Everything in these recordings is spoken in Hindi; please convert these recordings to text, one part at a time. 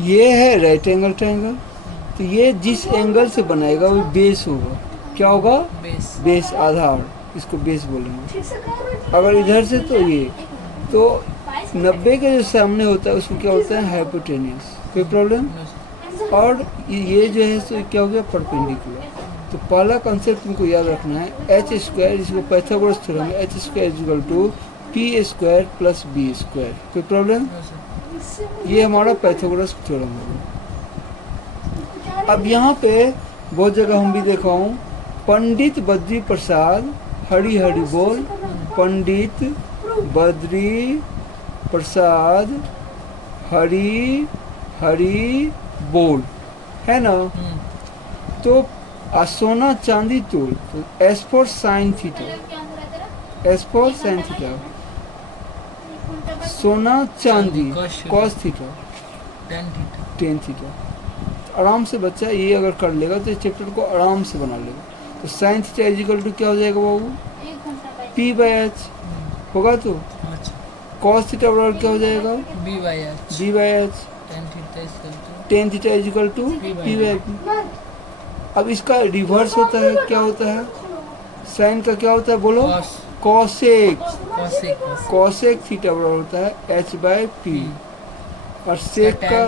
ये है राइट एंगल ट्रायंगल, तो ये जिस एंगल से बनाएगा वो बेस होगा। क्या होगा? बेस। बेस, आधार, इसको बेस बोलेंगे। अगर इधर से तो ये, तो 90 के जो सामने होता है उसको क्या होता है? हाइपोटेनियस। कोई प्रॉब्लम? और ये जो है सो क्या हो गया? परपेंडिकुलर। तो पहला कॉन्सेप्ट तुमको याद रखना है, एच स्क्वायर, जिसको पाइथागोरस थ्योरम है, h square equal to p square plus b square. कोई प्रॉब्लम? ये हमारा पाइथागोरस थ्योरम होगा। अब यहाँ पे बहुत जगह हम भी देखा हूँ, पंडित बद्री प्रसाद हरी हरी बोल, पंडित बद्री प्रसाद हरी हरी बोल, है ना? तो सोना चांदी तोल, तो S for sine theta, S for sine theta, सोना चांदी कॉस थीटा, टेन थीटा। आराम से बच्चा ये अगर कर लेगा तो इस चैप्टर को आराम से बना लेगा। तो साइन थीटा इजिकल टू क्या हो जाएगा बाबू? पी बाई एच होगा। तो कॉस थीटा बराबर क्या हो जाएगा? B by h. B by h. Tan theta is equal to p by p. अब इसका रिवर्स होता है, क्या होता है? साइन का क्या होता है बोलो? कॉसेक। कॉसेक थीटा बराबर होता है एच बाई पी। और सेक का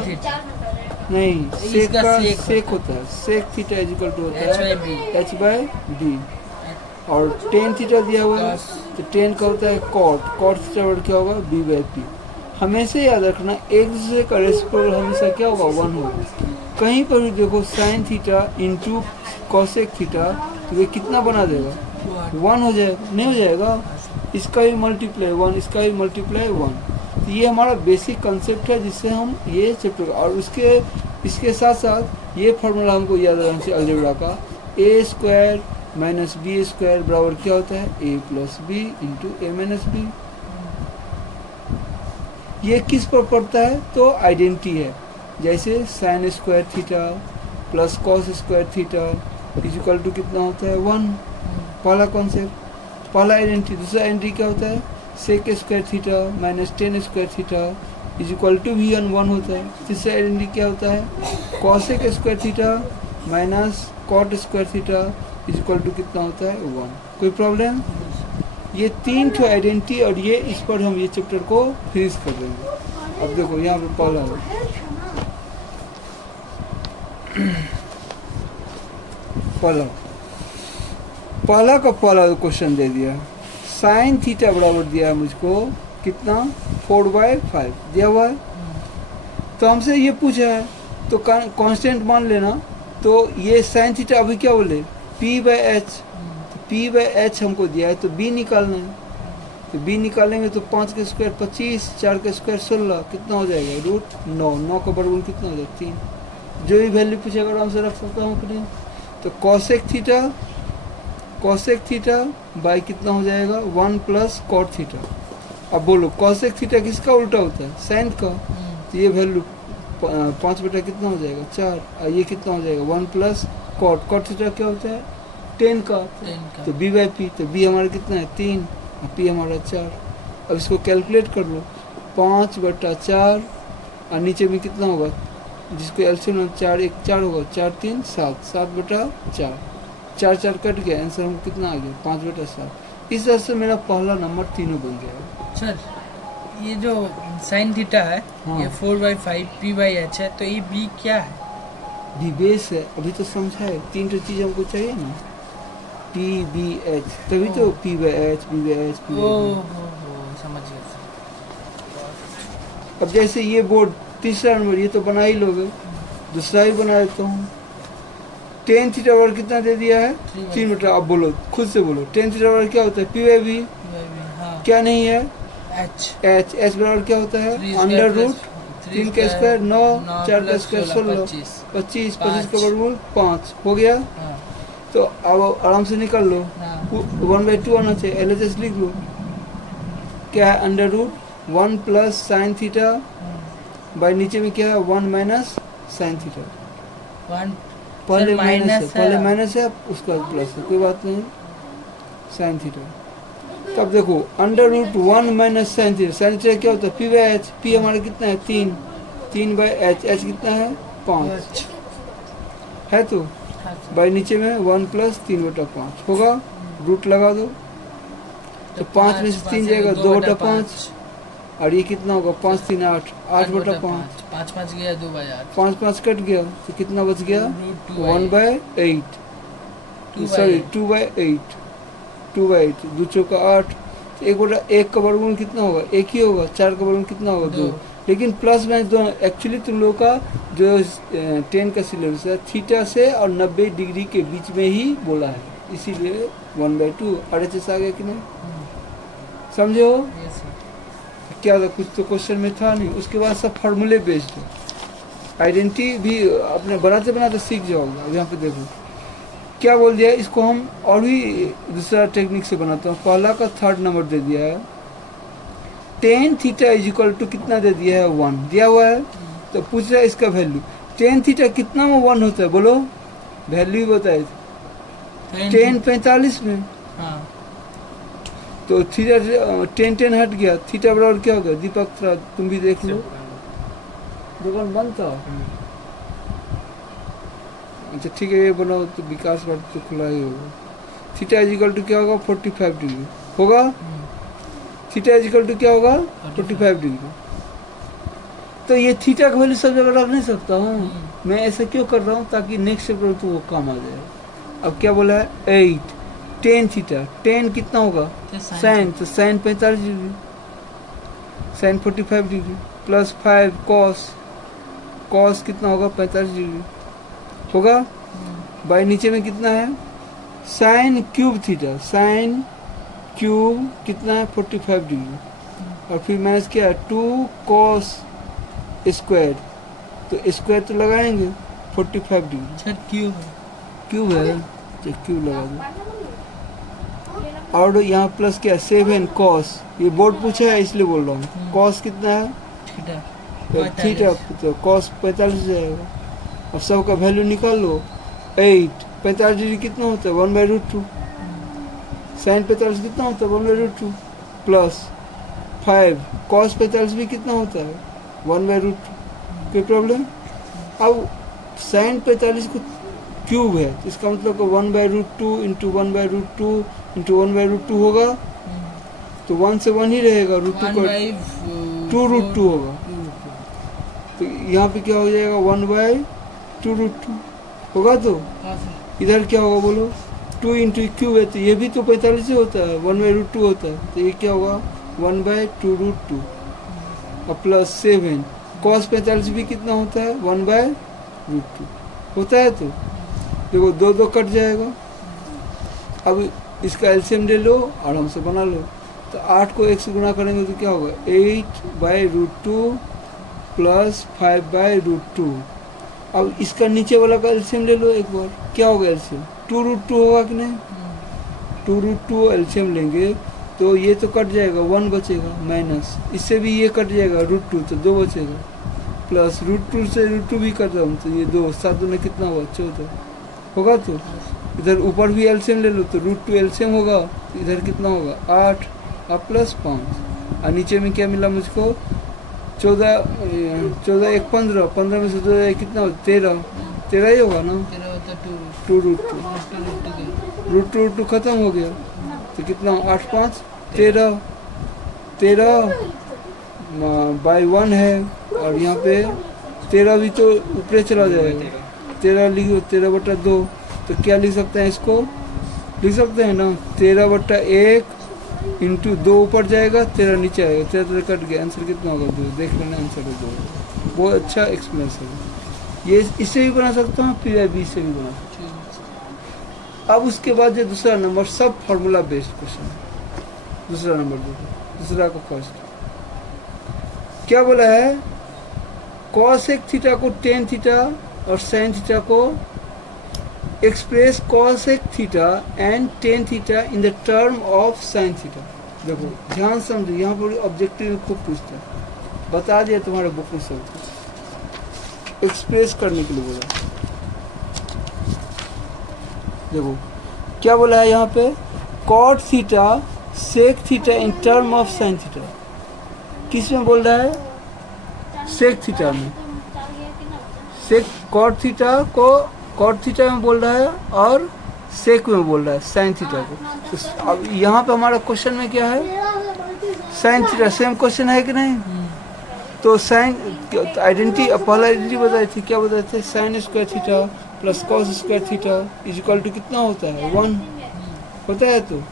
नहीं, सेक का सेक होता है, सेक थीटा इजिकल टू होता है एच बाई बी। और टेन थीटा दिया हुआ है तो टेन का होता है कॉट, कॉट थीटा बराबर क्या होगा? B by p. हमेशा याद रखना, एक दूसरे का रेसिप्रोकल हमेशा क्या होगा? 1 होगा। कहीं पर भी देखो sign theta into cosec theta, तो ये कितना बना देगा? 1 हो जाएगा, नहीं हो जाएगा? इसका भी मल्टीप्लाई 1, इसका भी मल्टीप्लाई 1। तो ये हमारा बेसिक कंसेप्ट है जिससे हम ये चैप्टर, और इसके साथ साथ ये फार्मूला हमको याद रखना चाहिए अलजेब्रा का, a square minus b square बराबर क्या होता है? A plus b into a minus b. ये किस पर पड़ता है? तो आइडेंटिटी है। जैसे sine square theta plus cos square theta is equal to कितना होता है? 1। पहला कॉन्सेप्ट, पहला आइडेंटिटी। दूसरा आइडेंटिटी क्या होता है? Sec square theta minus tan square theta is equal to भी 1 होता है। तीसरा आइडेंटिटी क्या होता है? Cosec square theta minus cot square theta is equal to कितना होता है? 1। कोई प्रॉब्लम? ये 3 ठो आइडेंटिटी, और ये इस पर हम ये चैप्टर को फिनिश कर देंगे। अब देखो यहाँ पे पहला पहला का पहला क्वेश्चन दे दिया, साइन थीटा बराबर दिया है मुझको कितना? 4/5 दिया हुआ है। तो हमसे ये पूछा है तो कांस्टेंट मान लेना। तो ये साइन थीटा अभी क्या बोले? P by H. तो पी बाई एच हमको दिया है तो बी निकालना है। तो बी निकालेंगे तो 5 के स्क्वायर 25, 4 के स्क्वायर 16, कितना हो जाएगा? √9। 9 का वर्गमूल कितना हो जाएगा? 3। जो भी वैल्यू पूछेगा आराम से रख सकता हूँ कि नहीं। तो कॉसेक थीटा बाई कितना हो जाएगा? 1 प्लस कॉट थीटा। अब बोलो कॉसेक थीटा किसका उल्टा होता है? साइन का। तो ये वैल्यू 5 बटा कितना हो जाएगा? 4। और ये कितना हो जाएगा? 1 प्लस कॉट, कॉट थीटा क्या होता है? 10 का। तो बी बाई पी, तो बी हमारा कितना है? 3 और पी हमारा 4। अब इसको कैलकुलेट कर लो, 5 बटा 4 और नीचे में कितना होगा? जिसको एलसीएम 4 1 4 होगा, 4 3 7, 7 बटा 4, 4 4 कट गया, आंसर हमको कितना आ गया? 5 बटा 7। इस तरह से मेरा पहला नंबर तीनों बन गया। सर ये जो साइन थीटा है, हाँ। ये 4/5 पी बाई एच है, तो ये बी क्या है? बी बेस है। अभी तो समझा है, 3 तो चीज़ हमको चाहिए ना, पी बी एच, तभी तो p by h, b by h, p by. समझ गया। अब जैसे ये बोर्ड तीसरा नंबर, ये तो बना ही लोगे, दूसरा ही बना देता हूँ। टेन थीटा बराबर कितना दे दिया है? 3 बटा। अब बोलो, खुद से बोलो, टेन थीटा बराबर क्या होता है? P by B. क्या नहीं है? एच। एच बराबर क्या होता है? √3 का स्क्वायर 9, 4 का स्क्वायर 16, 25 का वर्गमूल 5 हो गया। तो अब आराम से निकाल लो, 1/2 आना चाहिए, एलएचएस लिख लो। क्या है? √1 प्लस साइन थीटा बाई नीचे में क्या है? 1 माइनस साइन थीटा। पहले माइनस है, उसका प्लस है, कोई बात नहीं, साइन थीटा। तब देखो √1 minus sine theta, sine theta क्या होता है? P by h. पी हमारा कितना है? 3। 3/h, h कितना है 5 H है तो हाँ सर बाई नीचे में 1 + 3/5 होगा, रूट लगा दो तो 5 में से 3 जाएगा 2/5 और ये कितना होगा 5 3 8 8/5 5 5 गया 2/8 5 5 कट गया तो कितना बच गया रूट 1/8 सॉरी 2/8 2/8 दो चौका 8 तो 1/1 का वर्गमूल कितना होगा 1 ही होगा, 4 का वर्गमूल कितना होगा 2, लेकिन प्लस माइनस दोनों एक्चुअली तुम लोग का जो 10 का सिलेबस है थीटा से और 90 डिग्री के बीच में ही बोला है, इसीलिए 1/2 RHS आ गया कि नहीं, समझे हो यस सर क्या था, कुछ तो क्वेश्चन में था नहीं। उसके बाद सब फार्मूले बेस्ड है, आइडेंटिटी भी अपने बनाते बनाते सीख जाओगे। अब यहाँ पे देखो क्या बोल दिया है, इसको हम और भी दूसरा टेक्निक से बनाता हूँ। पहला का 3rd नंबर दे दिया है, tan थीटा = कितना दे दिया है 1 दिया हुआ है, तो पूछ रहा है इसका वैल्यू। tan थीटा कितना में 1 होता है बोलो, वैल्यू ही बताए tan 45 में, हाँ तो थीटा 10 हट गया, थीटा बराबर क्या होगा दीपक, थोड़ा तुम भी देख लो, दुकान बंद था। अच्छा ठीक है ये बनाओ, तो विकास बात तो खुला ही होगा। थीटा = क्या होगा 45 डिग्री होगा, थीटा = क्या होगा 45 डिग्री। तो ये थीटा का वैल्यू सब जगह रख नहीं सकता हूँ मैं, ऐसा क्यों कर रहा हूँ ताकि नेक्स्ट चैप्टर तो वो काम आ जाए। अब क्या बोला है 8 tan थीटा, tan कितना होगा साइन, तो sine 45 degree, sine 45 degree plus 5 cos, cos कितना होगा 45 डिग्री होगा, बाई नीचे में कितना है sine cube theta, sine cube कितना है 45 डिग्री और फिर माइनस क्या है 2 कॉस स्क्वायर, तो स्क्वायर तो लगाएंगे 45 डिग्री, सर क्यूब क्यूब है तो क्यूब लगा दो। और यहाँ प्लस क्या 7 कॉस, ये बोर्ड पूछा है इसलिए बोल रहा हूँ, कॉस कितना है थीटा थीटा, तो कॉस 45 जाएगा। अब सब का वैल्यू निकाल लो, 8 45 डिग्री कितना होता है 1/√2, साइन 45 कितना होता है 1/√2 प्लस 5 कॉस 45 भी कितना होता है 1/√2, कोई प्रॉब्लम। अब साइन 45 को क्यूब है तो इसका मतलब 1/√2 इंटू 1/√2 इंटू 1/√2 होगा, तो 1 से 1 ही रहेगा, √2 का 2√2 होगा, तो यहाँ पे क्या हो जाएगा 1/2√2 होगा, तो इधर क्या होगा बोलो 2 इंटू क्यूब है तो ये भी तो 45 ही होता है 1/√2 होता है, तो ये क्या होगा 1/2√2 और प्लस 7 कॉस 45 भी कितना होता है 1/√2 होता है, तो देखो 2 2 कट जाएगा। अब इसका एलसीएम ले लो आराम से बना लो, तो 8 को 1 से गुना करेंगे तो क्या होगा 8/√2 प्लस 5/√2। अब इसका नीचे वाला का एलसीएम ले लो एक बार, क्या होगा एलसीएम 2√2 होगा कि नहीं, 2√2 एलसीएम लेंगे तो ये तो कट जाएगा 1 बचेगा, माइनस इससे भी ये कट जाएगा √2 तो 2 बचेगा, प्लस √2 से √2 भी कट रहा हूँ तो ये 2 7 में कितना हुआ 14 होगा, तो इधर ऊपर भी एलसीएम ले लो तो √2 एलसीएम होगा, तो इधर कितना होगा 8 और प्लस 5 और नीचे में क्या मिला मुझको 14 14 1 15 15 में से 2 कितना हो 13 ही होगा ना, 2 √2 खत्म हो गया तो कितना 8 5 13 बाई 1 है और यहाँ पे 13 भी तो ऊपर चला जाएगा, 13 लिखो 13/2, तो क्या लिख सकते हैं इसको, लिख सकते हैं ना 13/1 इंटू 2 ऊपर जाएगा 13 नीचे आएगा, 13 कट गया, आंसर कितना होगा 2, देख लेना आंसर है 2। बहुत अच्छा एक्सप्लेनेशन है, ये इससे भी बना सकता हूँ फिर बी से भी बना सकता हूँ। अब उसके बाद जो दूसरा नंबर सब फार्मूला बेस्ड क्वेश्चन है, दूसरा नंबर देखो, दूसरा का फर्स्ट क्या बोला है, कॉसेक थीटा को टेन थीटा और साइन थीटा को express cosec theta and tan theta in the term of sine theta. देखो ध्यान समझो, यहाँ पर ऑब्जेक्टिव में खूब पूछता है, बता दिया तुम्हारे बुक में सब एक्सप्रेस करने के लिए बोला। देखो क्या बोला है यहाँ पे, cot theta sec theta in term of sine theta, किस में बोल रहा है, सेक थीटा में। सेक कॉट थीटा को कॉट थीटा में बोल रहा है और सेक में बोल रहा है साइन थीटा को। तो अब यहाँ पे हमारा क्वेश्चन में क्या है, साइन थीटा। सेम क्वेश्चन है कि नहीं? तो साइन आइडेंटिटी, पहला आइडेंटिटी बताई थी, क्या बताए थे? Sine square theta plus cos square theta is equal to कितना होता है? 1 होता है। तो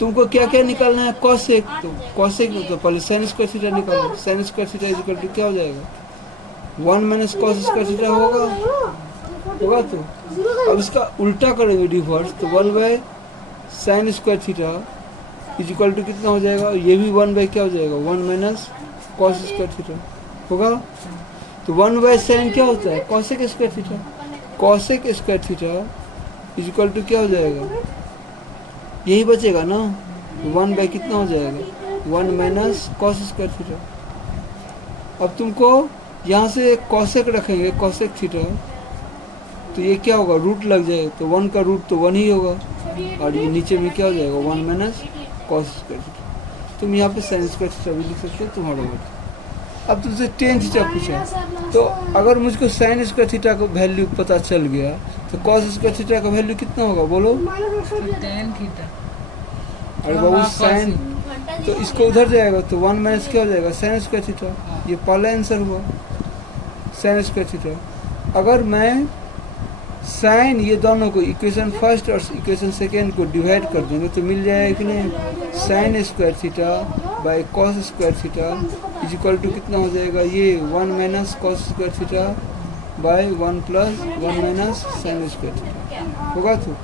तुमको क्या क्या निकालना है? कॉसेक। तो कॉसेक तो पहले साइन स्क्वायर थीटा निकालो। Sine square theta is equal to क्या हो जाएगा? 1 माइनस कॉस स्क्वायर थीटा होगा। तो अब इसका उल्टा करेंगे, रिवर्स। तो 1 by sine square theta is equal to कितना हो जाएगा? ये भी 1 बाय क्या हो जाएगा? 1 माइनस कॉस स्क्वायर थीटा होगा। तो 1 बाय साइन क्या होता है? Cosec square theta. Cosec square theta is equal to क्या हो जाएगा? यही बचेगा ना। 1 बाय कितना हो जाएगा? 1 माइनस कॉस स्क्वायर थीटा। अब तुमको यहाँ से कॉसेक रखेंगे, कॉसेक थीटा, तो ये क्या होगा? रूट लग जाएगा। तो 1 का रूट तो 1 ही होगा और ये नीचे में क्या हो जाएगा? 1 माइनस कॉस स्क्वायर थीटा। तुम यहाँ पे साइन स्क्वायर थीटा भी लिख सकते हो, तुम्हारा वर्ड। अब तुमसे टेन थीटा पूछा, तो अगर मुझको साइन स्क्वायर थीटा का वैल्यू पता चल गया तो कॉस स्क्वायर थीटा का वैल्यू कितना होगा? बोलो। Tan theta. अरे बाबू साइन, तो इसको उधर जाएगा तो 1 माइनस क्या हो जाएगा? Sign square theta. ये पहला आंसर हुआ, साइन स्क्वायर थीटा। अगर मैं साइन ये दोनों को इक्वेशन फर्स्ट और इक्वेशन सेकेंड को डिवाइड कर देंगे तो मिल जाएगा कि नहीं? Sine square theta by cos square theta is equal to कितना हो जाएगा? ये 1 minus cos square theta by 1 plus 1 minus sine square theta होगा। तो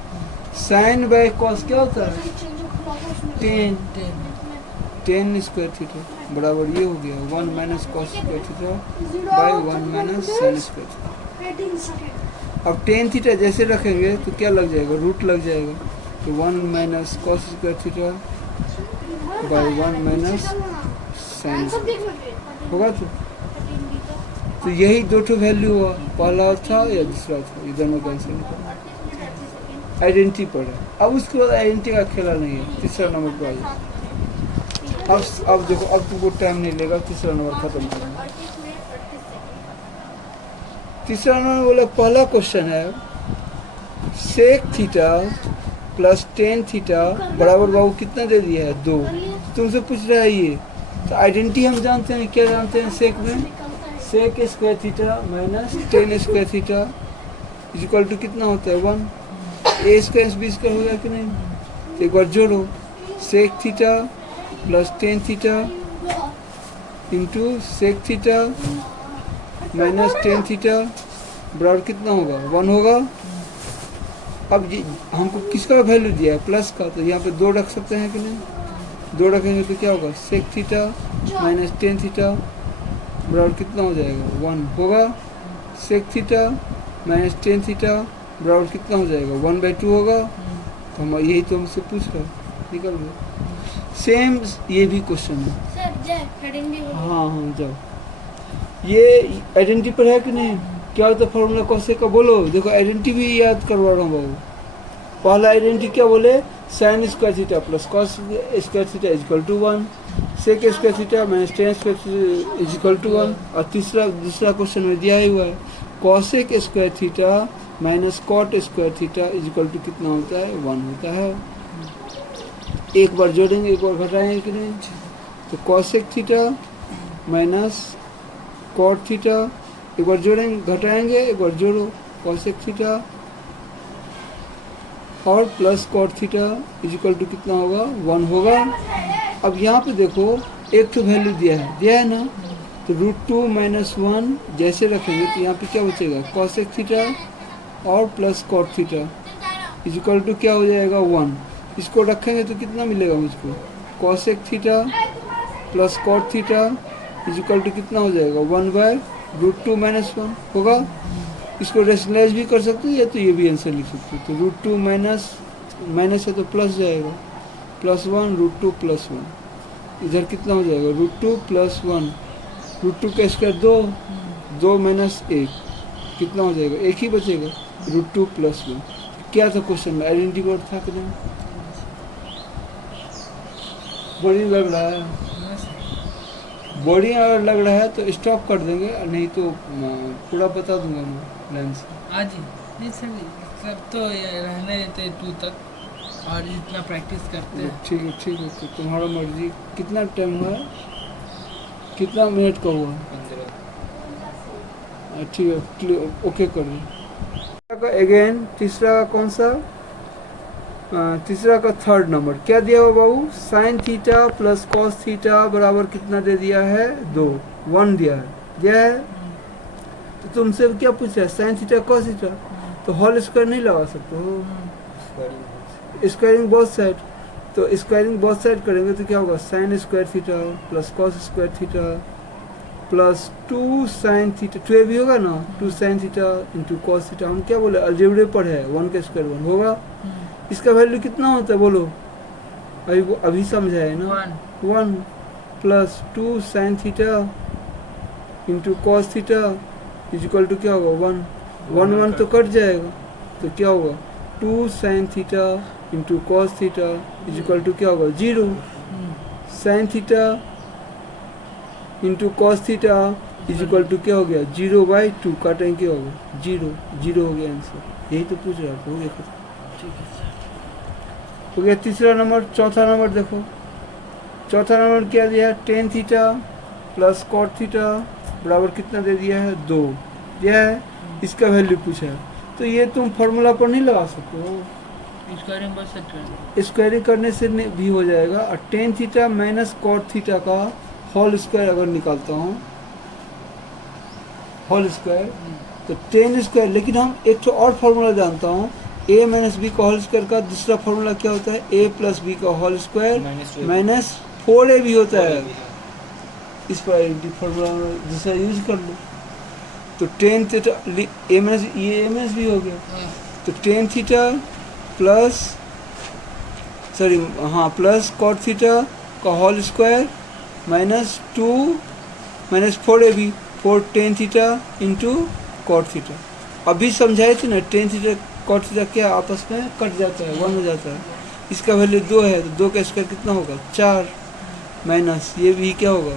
साइन बाय कॉस क्या होता है? 10 स्क्वायर थीटा बराबर ये हो गया 1 minus cos square theta by 1 minus sine square theta. अब टेन थीटा जैसे रखेंगे तो क्या लग जाएगा? रूट लग जाएगा। तो 1 minus cos square theta by 1 minus sine होगा। तो यही दो ठो वैल्यू हुआ, पहला था या दूसरा था, ये दोनों का आंसर निकाला। आइडेंटिटी पढ़ा। अब उसके बाद आइडेंटिटी का खेला नहीं है, तीसरा नंबर पर आ जाए। अब देखो, अब तुमको टाइम नहीं लेगा, तीसरा नंबर खत्म करना। तीसरा नंबर बोला, पहला क्वेश्चन है sec theta plus tan theta बराबर बाबू कितना दे दिया है? 2। तुमसे पूछ रहा है ये। तो आइडेंटिटी हम जानते हैं, क्या जानते हैं? सेक में sec square theta minus tan square theta is equal to कितना होता है? 1। ए स्क्वायर बी स्क्वायर हो गया कि नहीं? तो एक बार जोड़ो, sec theta plus tan theta into sec theta minus tan theta बराबर कितना होगा? 1 होगा। अब ये हमको किसका वैल्यू दिया है? प्लस का। तो यहाँ पे 2 रख सकते हैं कि नहीं? 2 रखेंगे तो क्या होगा? Sec theta minus tan theta बराबर कितना हो जाएगा? 1 होगा। Sec theta minus tan theta बराबर कितना हो जाएगा? 1/2 होगा। तो हम यही तो हमसे पूछ रहा है, निकल गया। सेम ये भी क्वेश्चन है। हाँ जाओ। ये आइडेंटिटी पर है कि नहीं? क्या होता है फॉर्मूला कॉसेक का? बोलो। देखो आइडेंटिटी भी याद करवा रहा हूँ बाबू। पहला आइडेंटिटी क्या बोले? Sine square theta plus cos square theta is equal to 1। Sec square theta minus tan square theta is equal to 1। और दूसरा क्वेश्चन में दिया ही हुआ है, cosec square theta minus cot square theta is equal to कितना होता है? 1 होता है। एक बार जोड़ेंगे, एक बार घटाएंगे कि नहीं? तो cosec theta minus cot theta, एक बार जोड़ेंगे, घटाएंगे, एक बार जोड़ो, कॉसेक थीटा और plus cot theta is equal to कितना होगा? 1 होगा। अब यहाँ पे देखो एक तो वैल्यू दिया है ना? तो √2 माइनस 1 जैसे रखेंगे तो यहाँ पे क्या बचेगा? कॉसेक थीटा और plus cot theta is equal to क्या हो जाएगा? 1। इसको रखेंगे तो कितना मिलेगा मुझको? Cosec theta plus cot theta is equal to कितना हो जाएगा? 1/√2 माइनस 1 होगा। इसको रेशनलाइज भी कर सकते हो या तो ये भी आंसर लिख सकते हो। तो √2 माइनस है तो प्लस जाएगा, प्लस 1 √2 प्लस 1। इधर कितना हो जाएगा? √2 प्लस 1। √2 का स्क्वायर 2 माइनस 1 कितना हो जाएगा? 1 ही बचेगा। √2 प्लस 1 क्या था क्वेश्चन में? आइडेंटिटी वर्ड था कि नहीं? बड़ी लग रहा है। बोरिंग अगर लग रहा है तो स्टॉप कर देंगे, नहीं तो पूरा बता दूंगा मैं लाइन से। आज ही नहीं सब तो ये रहने देते 2 तक, और जितना प्रैक्टिस करते हैं। ठीक है ठीक है, तो तुम्हारा मर्जी। कितना टाइम हुआ है, कितना मिनट का हुआ? 15। ठीक है, ओके कर दो। अगेन तीसरा का कौन सा? तीसरा का थर्ड नंबर क्या दिया हुआ बाबू? Sine theta plus cos theta बराबर कितना दे दिया है? 2, 1 दिया है। तो तुमसे क्या पूछा है? साइन थीटा कॉस थीटा, तो होल स्क्वायर नहीं लगा सकते हो, स्क्वायरिंग बोथ साइड। तो स्क्वायरिंग बोथ साइड करेंगे तो क्या होगा? Sign square theta plus cos square theta plus 2 sine theta, 2 भी होगा ना, 2 sine theta into cos theta. हम क्या बोले, अलजेब्रे पर है, 1 का स्क्वायर 1 होगा। इसका वैल्यू कितना होता है बोलो? अभी समझाए ना, 1 plus 2 sine theta into cos theta is equal to क्या होगा? 1 1 तो कट जाएगा, तो क्या होगा? 2 sine theta into cos theta is equal to क्या होगा? 0। Sine theta into cos theta is equal to क्या हो गया? 0/2 काटेंगे क्या होगा? 0 0 हो गया आंसर। यही तो पूछ रहा था, हो गया खत्म। हो गया तीसरा नंबर। चौथा नंबर देखो, चौथा नंबर क्या दिया है? Tan theta plus cot theta बराबर कितना दे दिया है? 2 दिया है। इसका वैल्यू पूछा है, तो ये तुम फॉर्मूला पर नहीं लगा सकते हो, स्क्वायरिंग करने से भी हो जाएगा। और tan theta minus cot theta का होल स्क्वायर अगर निकालता हूँ, होल स्क्वायर, तो टेन स्क्वायर। लेकिन हम एक तो और फॉर्मूला जानता हूँ, a माइनस बी का होल स्क्वायर का दूसरा फॉर्मूला क्या होता है? a प्लस बी का होल स्क्वायर माइनस 4a भी होता है। इस पर आइडेंटिटी फॉर्मूला दूसरा यूज कर लो, तो tan theta a minus b हो गया। तो tan theta plus plus cot theta का whole square minus 2 minus 4ab 4 tan theta into cot theta. अभी समझाए थे ना, टेन थीटा कॉट थीटा क्या आपस में कट जाता है, 1 हो जाता है। इसका वैल्यू 2 है, तो 2 का स्क्वायर कितना होगा? 4 माइनस ये भी क्या होगा?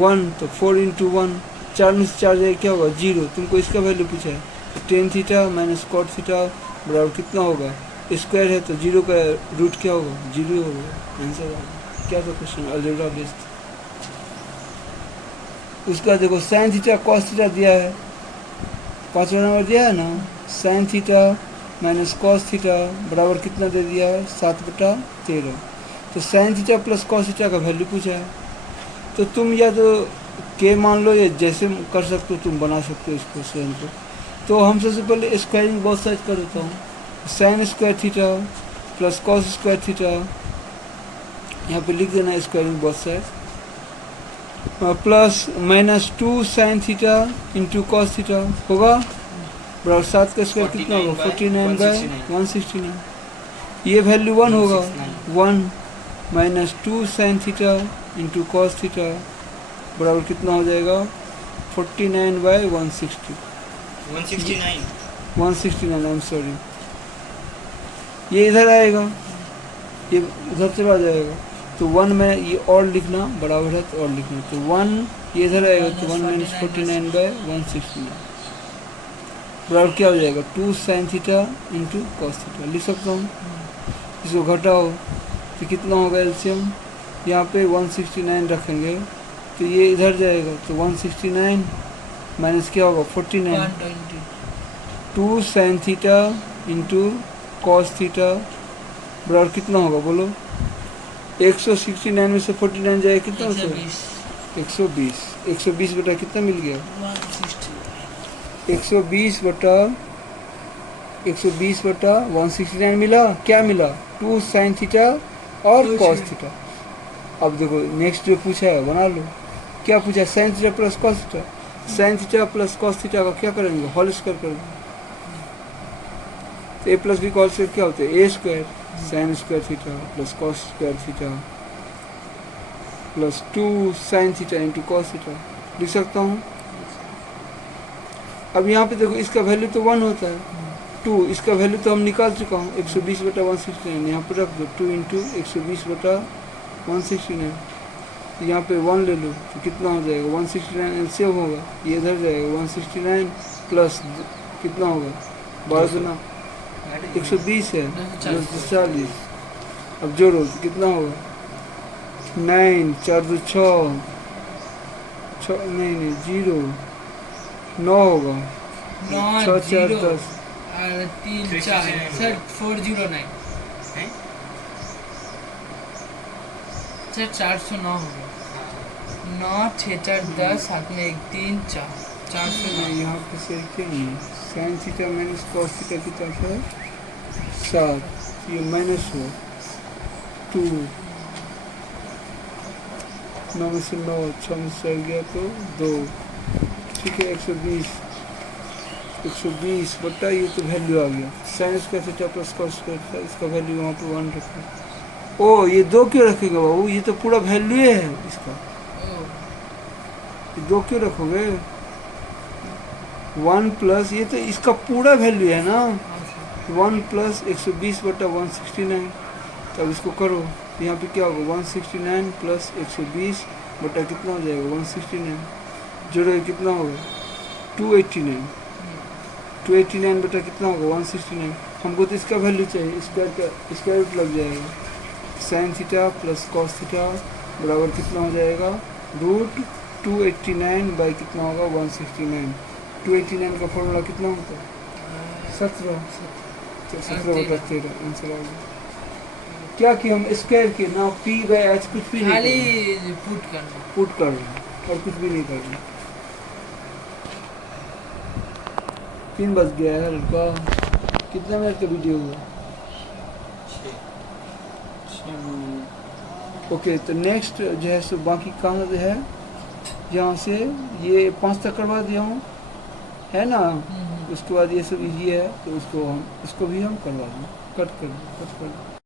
1, तो 4 इंटू 1, 4 में से 4 जाए क्या होगा? 0। तुमको इसका वैल्यू पूछा है, तो tan theta minus cot theta बराबर कितना होगा? स्क्वायर है तो 0 का रूट क्या होगा? 0 होगा। आंसर क्या था क्वेश्चन? Algebra based. उसका देखो साइन थीटा कॉस थीटा दिया है, 5वां नंबर दिया है ना। Sine theta minus cos theta बराबर कितना दे दिया है? 7/13। तो sign theta plus cos theta का वैल्यू पूछा है, तो तुम या तो के मान लो, या जैसे कर सकते हो तुम बना सकते हो इसको साइन को। तो हम सबसे पहले स्क्वायरिंग बोथ साइड कर देता हूँ। Sign square theta plus cos square theta, यहाँ पे लिख देना squaring both side, plus minus 2 sine theta into cos theta होगा बराबर 7 का स्क्वायर कितना होगा? 49/169। ये वैल्यू 1 होगा। 1 minus 2 sine theta into cos theta बराबर कितना हो जाएगा? 49/160 169 आई एम सॉरी। ये इधर आएगा, ये उधर चला जाएगा, तो 1 में ये और लिखना बराबर है, तो और लिखना, तो 1 ये इधर आएगा, तो 1 माइनस 49/169 बराबर क्या हो जाएगा? 2 sine theta into cos theta. लिख सकता हूँ, इसको घटाओ तो कितना होगा एलसीएम? यहाँ पे 169 रखेंगे, तो ये इधर जाएगा, तो 169 माइनस क्या होगा? 49। 2 sine theta into cos theta बराबर कितना होगा बोलो? 169 में से 49 जाए कितना होता है? 120। 120 बटा कितना मिल गया? 120 बटा 169 मिला। क्या मिला? 2 साइन थीटा और कॉस थीटा। अब देखो नेक्स्ट जो पूछा है बना लो। क्या पूछा है? Sine theta plus cos theta. Sine theta plus cos theta का क्या करेंगे? होल स्क्वायर करेंगे। तो ए प्लस बी का होल स्क्वायर क्या होता है? A square sine square theta plus cos square theta plus 2 sine theta into cos theta. लिख सकता हूँ। अब यहाँ पे देखो इसका वैल्यू तो 1 होता है, 2, इसका वैल्यू तो हम निकाल चुका हूँ, 120/169 यहाँ पर रख दो। 2 इंटू 120/169 तो यहाँ पे 1 ले लो तो कितना हो जाएगा 169 एलसीएम होगा, ये इधर जाएगा 169 प्लस कितना होगा 12 गुना 120 है 240। अब जोड़ो तो कितना होगा 9 4 2 6 नहीं 0 9 होगा 6 4 10 और 3 4 सर 409 सर 409 होगा 9 6 4 10 साथ में 1 3 4 409। यहाँ पे से क्या नहीं sine theta minus cos theta कितना है 7, ये माइनस हुआ 2 9 में से 9 6 में से गया तो 2 ठीक है 120 बटा ये तो वैल्यू आ गया sign square theta plus cos square था, इसका वैल्यू वहाँ पे 1 रखा। ओ ये 2 क्यों रखेगा बाबू, ये तो पूरा वैल्यू है इसका, ये 2 क्यों रखोगे 1 प्लस ये तो इसका पूरा वैल्यू है ना 1 प्लस 120 बटा 169। तो अब इसको करो यहाँ पे क्या होगा 169 प्लस 120 बटा कितना हो जाएगा 169 जोड़ो कितना होगा 289 बटा कितना होगा 169। हमको तो इसका वैल्यू चाहिए, स्क्वायर रूट लग जाएगा sign theta plus cos theta बराबर कितना हो जाएगा रूट 289 बाई कितना होगा 169। 289 का फॉर्मूला कितना होता है 17 बटा 13 आंसर आ गया। क्या कि हम स्क्वायर के ना पी बाई एच कुछ भी नहीं खाली पुट कर रहे हैं और कुछ भी नहीं कर रहे। 3 बज गया है लड़का, कितने मिनट का वीडियो हुआ 6 ओके। तो नेक्स्ट जो है सो बाकी कहाँ से है, यहाँ से ये 5 तक करवा दिया हूँ है ना, उसके बाद ये सब इजी है तो उसको भी हम करवा दें। कट कर